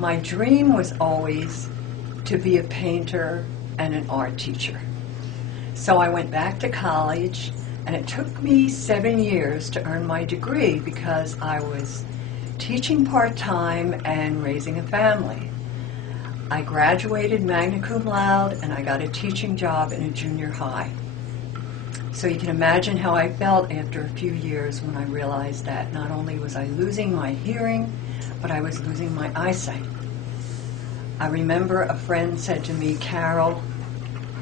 my dream was always to be a painter and an art teacher. So I went back to college, and it took me 7 years to earn my degree because I was teaching part-time and raising a family. I graduated magna cum laude, and I got a teaching job in a junior high. So you can imagine how I felt after a few years when I realized that not only was I losing my hearing, but I was losing my eyesight. I remember a friend said to me, "Carol,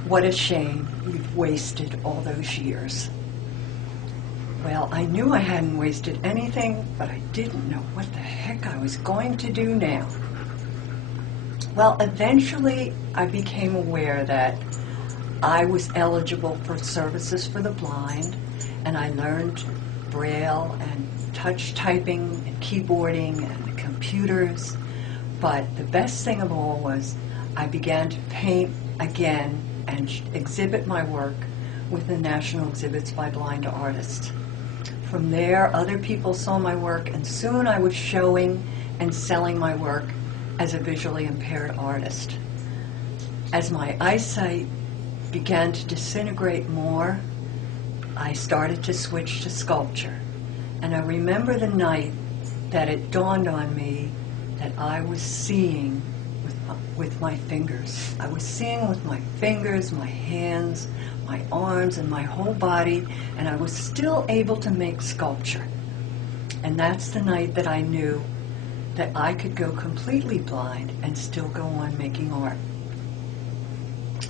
what a shame, you've wasted all those years." Well, I knew I hadn't wasted anything, but I didn't know what the heck I was going to do now. Well, eventually I became aware that I was eligible for services for the blind, and I learned Braille and touch typing and keyboarding and computers. But the best thing of all was I began to paint again and exhibit my work with the National Exhibits by Blind Artists. From there, other people saw my work, and soon I was showing and selling my work as a visually impaired artist. As my eyesight began to disintegrate more, I started to switch to sculpture. And I remember the night that it dawned on me that I was seeing with my fingers. I was seeing with my fingers, my hands, my arms, and my whole body, and I was still able to make sculpture. And that's the night that I knew that I could go completely blind and still go on making art.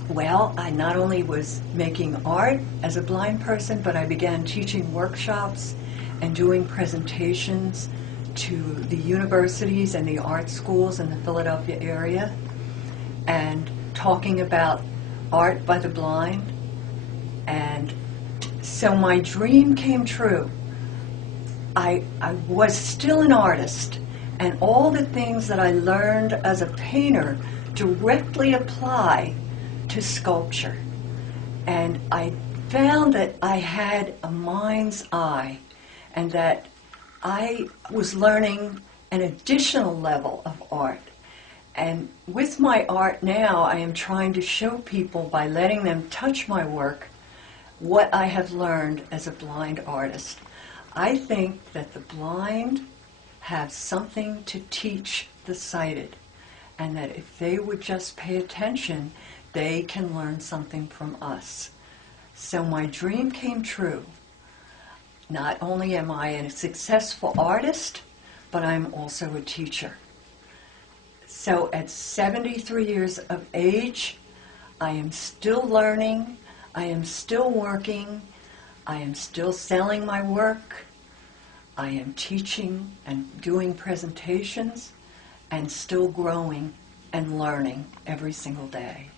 Well, I not only was making art as a blind person, but I began teaching workshops and doing presentations to the universities and the art schools in the Philadelphia area, and talking about art by the blind. And so my dream came true. I was still an artist, and all the things that I learned as a painter directly apply to sculpture. And I found that I had a mind's eye, and that I was learning an additional level of art. And with my art now, I am trying to show people, by letting them touch my work, what I have learned as a blind artist. I think that the blind have something to teach the sighted, and that if they would just pay attention, they can learn something from us. So my dream came true. Not only am I a successful artist, but I'm also a teacher. So at 73 years of age, I am still learning, I am still working, I am still selling my work, I am teaching and doing presentations, and still growing and learning every single day.